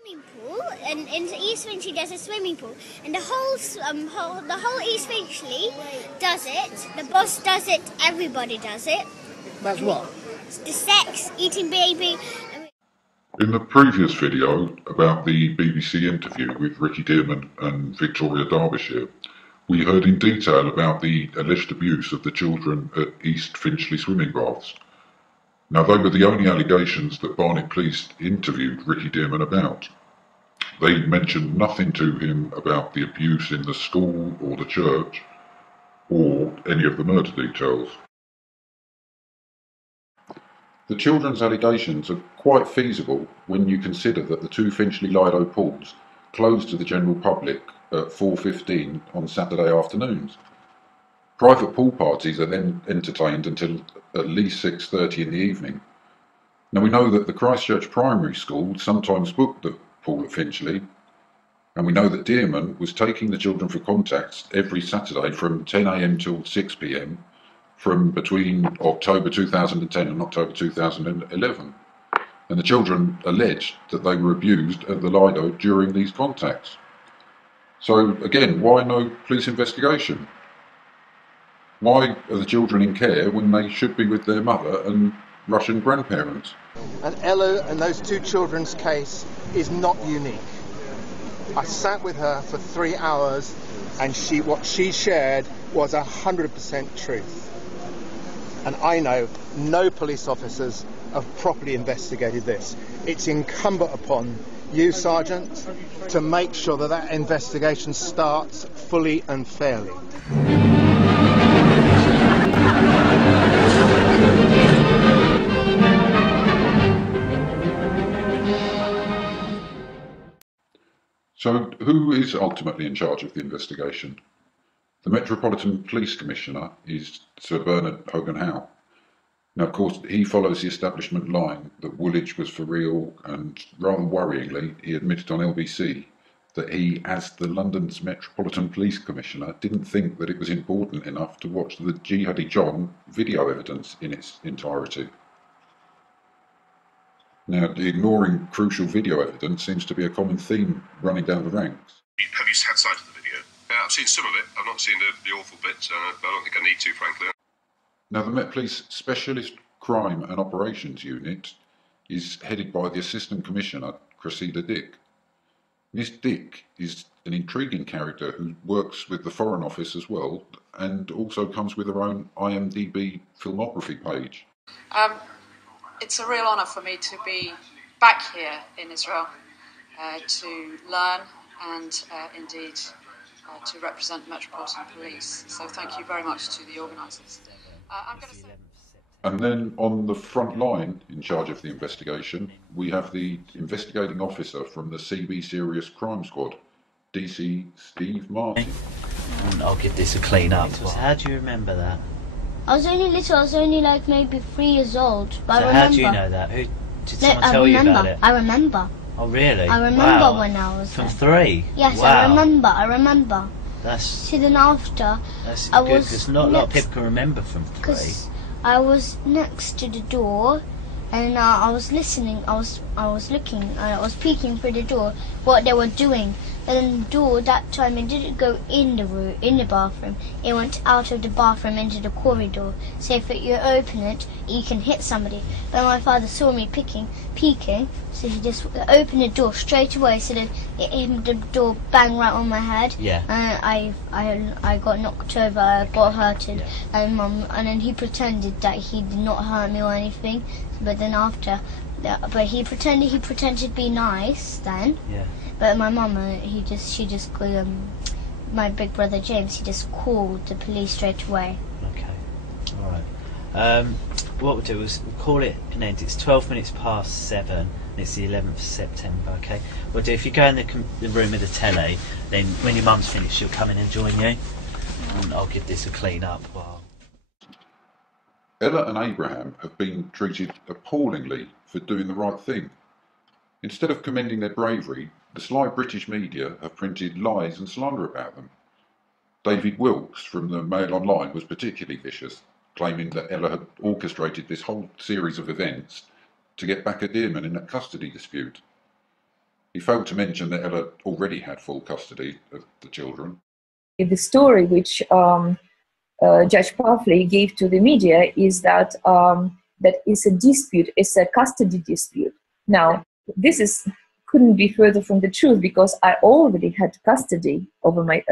Swimming pool, and in East Finchley there's a swimming pool, and the whole East Finchley does it. The boss does it. Everybody does it. That's what? The sex, eating baby. In the previous video about the BBC interview with Ricky Dearman and Victoria Derbyshire, we heard in detail about the alleged abuse of the children at East Finchley swimming baths. Now, they were the only allegations that Barnet police interviewed Ricky Dearman about. They mentioned nothing to him about the abuse in the school or the church, or any of the murder details. The children's allegations are quite feasible when you consider that the two Finchley Lido pools closed to the general public at 4:15 on Saturday afternoons. Private pool parties are then entertained until at least 6:30 in the evening. Now, we know that the Christchurch Primary School sometimes booked the pool at Finchley, and we know that Dearman was taking the children for contacts every Saturday from 10 AM till 6 PM from between October 2010 and October 2011. And the children alleged that they were abused at the Lido during these contacts. So again, why no police investigation? Why are the children in care when they should be with their mother and Russian grandparents? And Ella and those two children's case is not unique. I sat with her for 3 hours, and what she shared was 100% truth. And I know no police officers have properly investigated this. It's incumbent upon you, Sergeant, to make sure that that investigation starts fully and fairly. So who is ultimately in charge of the investigation? The Metropolitan Police Commissioner is Sir Bernard Hogan-Howe. Now, of course, he follows the establishment line that Woolwich was for real, and rather worryingly, he admitted on LBC that he, as the London's Metropolitan Police Commissioner, didn't think that it was important enough to watch the Jihadi John video evidence in its entirety. Now, ignoring crucial video evidence seems to be a common theme running down the ranks. Have you had sight of the video? I've seen some of it. I've not seen the awful bits, but I don't think I need to, frankly. Now, the Met Police Specialist Crime and Operations Unit is headed by the Assistant Commissioner, Cressida Dick. Miss Dick is an intriguing character who works with the Foreign Office as well, and also comes with her own IMDb filmography page. It's a real honour for me to be back here in Israel to learn and indeed to represent Metropolitan Police. So thank you very much to the organisers. I'm going to say... And then on the front line, in charge of the investigation, we have the investigating officer from the CB Serious Crime Squad, DC Steve Martin. I'll give this a clean up. How do you remember that? I was only little. I was only like maybe 3 years old. But So I remember. how do you know that? Who did someone tell you about it? I remember. Oh really? I remember wow. when I was from there. 3. Yes, wow. I remember. That's So then after, good I was because not a lot of people can remember from 3. because I was next to the door, and I was listening. I was looking. I was peeking through the door what they were doing. And then the door that time it didn't go in the room, in the bathroom. It went out of the bathroom into the corridor. So if you open it, you can hit somebody. But my father saw me peeking, so he just opened the door straight away. So that the door banged right on my head. Yeah. And I got knocked over. I got hurted. Yeah. And then he pretended that he did not hurt me or anything. But then after, but he pretended to be nice then. Yeah. But my mum, she just called my big brother James. He just called the police straight away. Okay. All right. What we'll do is we'll call it an end. It's 12 minutes past 7. And it's the 11th of September. Okay. We'll do. If you go in the room with the telly, then when your mum's finished, she'll come in and join you. And I'll give this a clean up. Wow. Ella and Abraham have been treated appallingly for doing the right thing. Instead of commending their bravery, the sly British media have printed lies and slander about them. David Wilkes from the Mail Online was particularly vicious, claiming that Ella had orchestrated this whole series of events to get back at Dearman in a custody dispute. He failed to mention that Ella already had full custody of the children. The story which Judge Puffley gave to the media is that that is a dispute, it's a custody dispute. Now, this couldn't be further from the truth, because I already had custody over my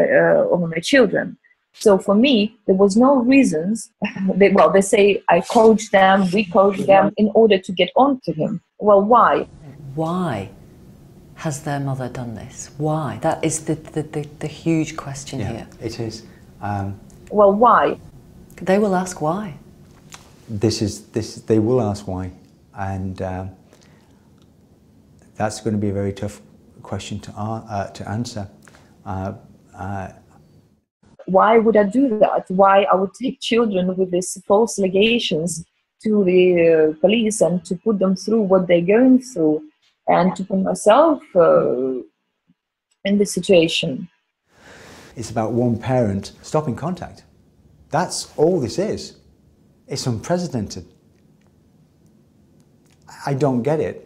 children. So for me, there was no reasons. They say I coached them, we coached them in order to get on to him. Well, why? Why has their mother done this? Why? That is the huge question here. It is. Well, why? They will ask why. They will ask why, and that's going to be a very tough question to answer. Why would I do that? Why I would take children with these false allegations to the police and to put them through what they're going through, and to put myself in this situation? It's about one parent stopping contact. That's all this is. It's unprecedented. I don't get it.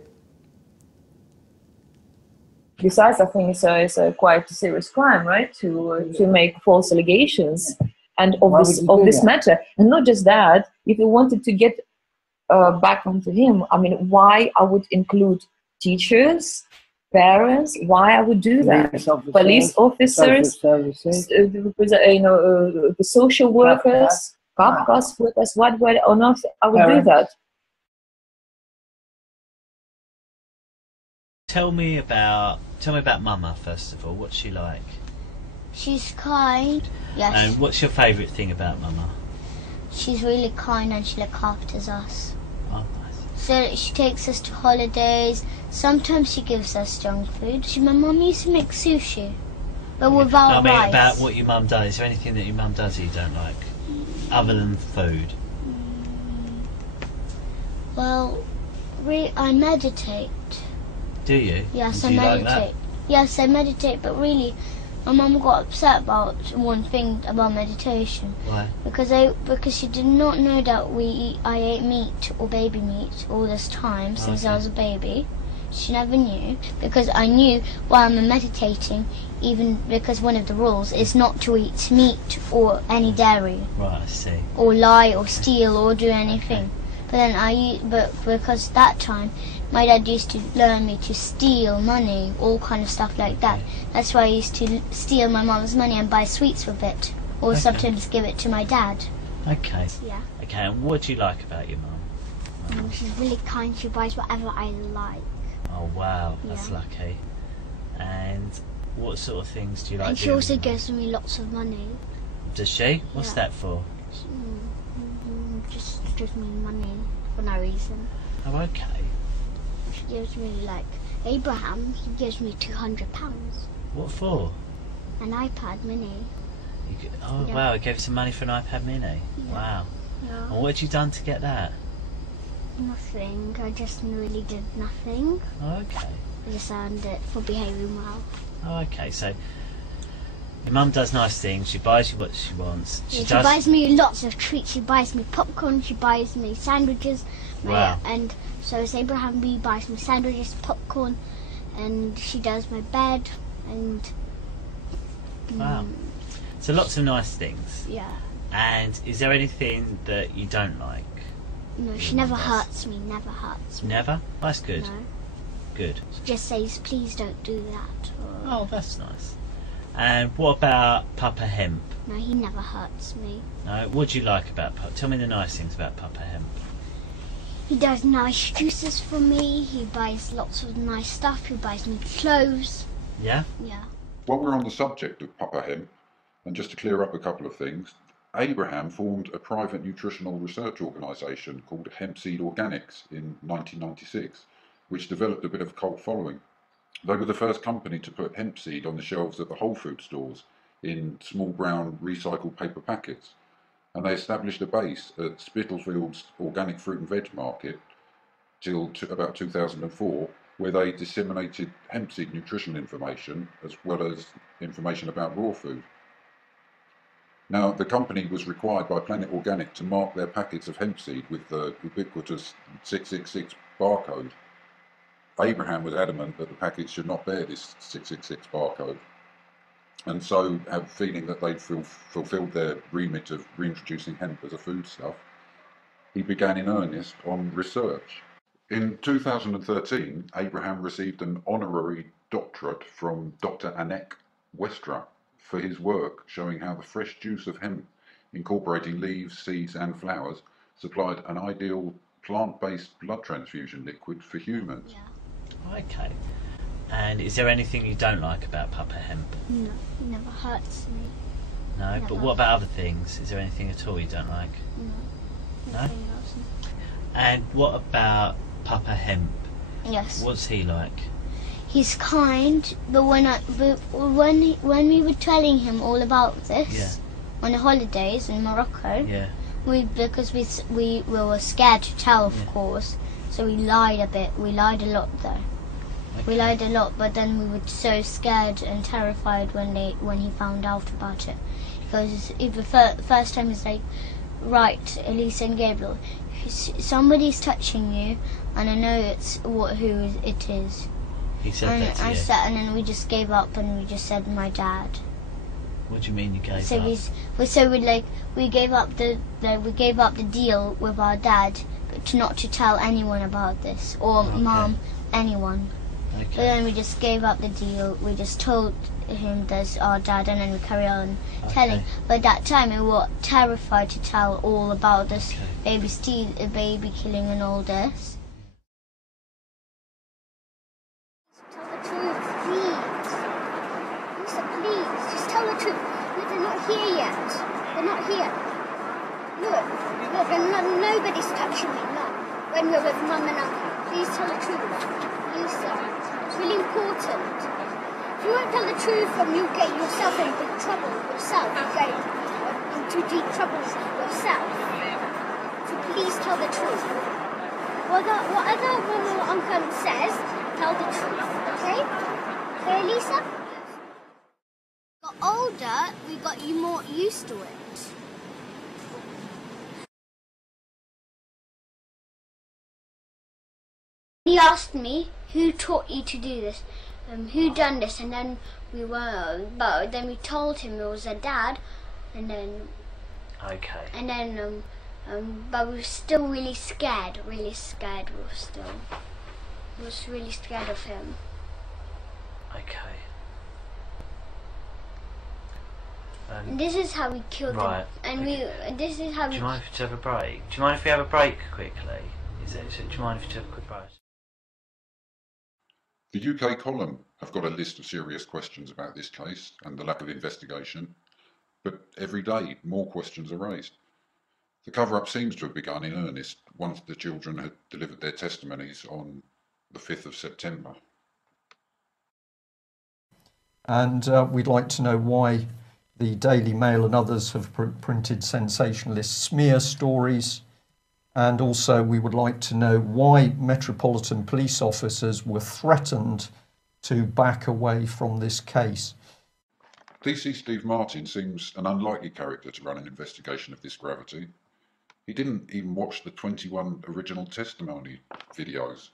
Besides, I think it's a quite serious crime, right? To make false allegations and of this matter. And not just that, if you wanted to get back onto him, I mean, why I would include teachers, parents, why I would do that? Police officers, the social workers, Kafka's workers, what on earth I would do that? Tell me about Mama first of all. What's she like? She's kind. Yes. And what's your favourite thing about Mama? She's really kind and she looks after us. Oh, nice. So she takes us to holidays. Sometimes she gives us junk food. My mum used to make sushi, but without rice. About what your mum does. Is there anything that your mum does that you don't like, other than food? Well, I meditate. Do you? Yes, do I you meditate. Like that? Yes, I meditate, but really, my mum got upset about one thing about meditation. Why? Because she did not know that I ate meat or baby meat all this time since I was a baby. She never knew, because I knew while I'm meditating, even because one of the rules is not to eat meat or any dairy. Right, I see. Or lie or steal or do anything. Okay. But because that time my dad used to learn me to steal money, all kind of stuff like that. That's why I used to steal my mum's money and buy sweets with it, or sometimes give it to my dad. Okay. Yeah. Okay, and what do you like about your mum? She's really kind. She buys whatever I like. Oh wow, that's lucky. And what sort of things do you like? And she also gives me lots of money. Does she? What's that for? Just gives me money for no reason. Oh, okay. She gives me, like, Abraham, he gives me £200. What for? An iPad mini. Wow, he gave you some money for an iPad mini? Yeah. Wow. Yeah. And what had you done to get that? Nothing, I just really did nothing. Oh, okay. I just earned it for behaving well. Oh, okay, so your mum does nice things, she buys you what she wants. She buys me lots of treats, she buys me popcorn, she buys me sandwiches. Wow. And so it's Abraham B buys me sandwiches, popcorn, and she does my bed, and... Wow. So lots of nice things. Yeah. And is there anything that you don't like? No, she never hurts me, never hurts me. Never? That's good. No. Good. She just says, please don't do that. Oh, that's nice. And what about Papa Hemp? No, he never hurts me. No, what do you like about Papa? Tell me the nice things about Papa Hemp. He does nice juices for me, he buys lots of nice stuff, he buys me clothes. Yeah? Yeah. While we're on the subject of Papa Hemp, and just to clear up a couple of things, Abraham formed a private nutritional research organisation called Hampstead Organics in 1996, which developed a bit of a cult following. They were the first company to put hemp seed on the shelves at the Whole Food stores in small brown recycled paper packets, and they established a base at Spittlefield's organic fruit and veg market till about 2004, where they disseminated hemp seed nutritional information as well as information about raw food. Now, the company was required by Planet Organic to mark their packets of hemp seed with the ubiquitous 666 barcode. Abraham was adamant that the packets should not bear this 666 barcode, and so, have a feeling that they'd fulfilled their remit of reintroducing hemp as a foodstuff, he began in earnest on research. In 2013, Abraham received an honorary doctorate from Dr. Anek Westra for his work showing how the fresh juice of hemp, incorporating leaves, seeds and flowers, supplied an ideal plant-based blood transfusion liquid for humans. Yeah. Okay. And is there anything you don't like about papa hemp? No, it never hurts me. No, Never. but what about other things? Is there anything at all you don't like? No. No? Nothing else. And what about Papa Hemp? Yes. What's he like? He's kind, but when we were telling him all about this on the holidays in Morocco, because we were scared to tell, of course, so we lied a bit. We lied a lot though. Okay. We lied a lot, but then we were so scared and terrified when he found out about it, because the first time he's like, right, Elisa and Gabriel, somebody's touching you, and I know who it is. He said that to you? And then we just gave up, and we just said my dad. What do you mean you gave up? We gave up the deal with our dad, but not to tell anyone about this, or mom, anyone. Okay. But then we just gave up the deal. We just told him there's our dad, and then we carry on telling. But that time we were terrified to tell all about this baby killing and all this. Tell the truth, please. Lisa, please, just tell the truth. They're not here yet. They're not here. Look, and nobody's touching me, no. When we're with Mum and Uncle, please tell the truth. Lisa, it's really important. If you won't tell the truth, then you'll get yourself in big trouble yourself. You'll get into deep trouble yourself. So please tell the truth. Whatever Mum or Uncle says, tell the truth, okay? Okay, Lisa? Got older, we got you more used to it. He asked me, who taught you to do this? Who done this? And then then we told him it was a dad, and then. Okay. And then, but we were still really scared. We was really scared of him. Okay. And this is how we killed him. And this is how we. Do you mind if we have a break? Do you mind if we have a break quickly? Do you mind if we have a quick break? The UK column have got a list of serious questions about this case and the lack of investigation, but every day more questions are raised. The cover-up seems to have begun in earnest once the children had delivered their testimonies on the 5th of September. And we'd like to know why the Daily Mail and others have printed sensationalist smear stories. And also we would like to know why Metropolitan Police officers were threatened to back away from this case. DC Steve Martin seems an unlikely character to run an investigation of this gravity. He didn't even watch the 21 original testimony videos,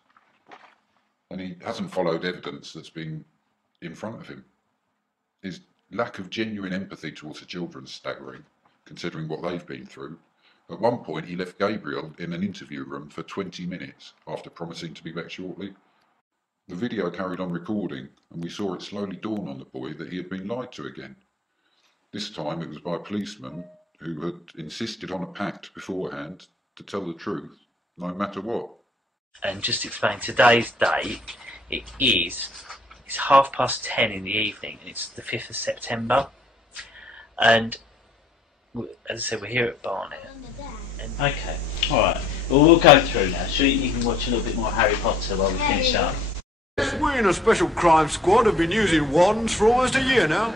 and he hasn't followed evidence that's been in front of him. His lack of genuine empathy towards the children is staggering, considering what they've been through. At one point, he left Gabriel in an interview room for 20 minutes after promising to be back shortly. The video carried on recording, and we saw it slowly dawn on the boy that he had been lied to again. This time it was by a policeman who had insisted on a pact beforehand to tell the truth, no matter what. And just to explain today's date, it's 10:30 in the evening, and it's the 5th of September. And as I said, we're here at Barnet. Okay, alright. Well, we'll go through now. You can watch a little bit more Harry Potter while we finish up. We in a special crime squad have been using wands for almost a year now.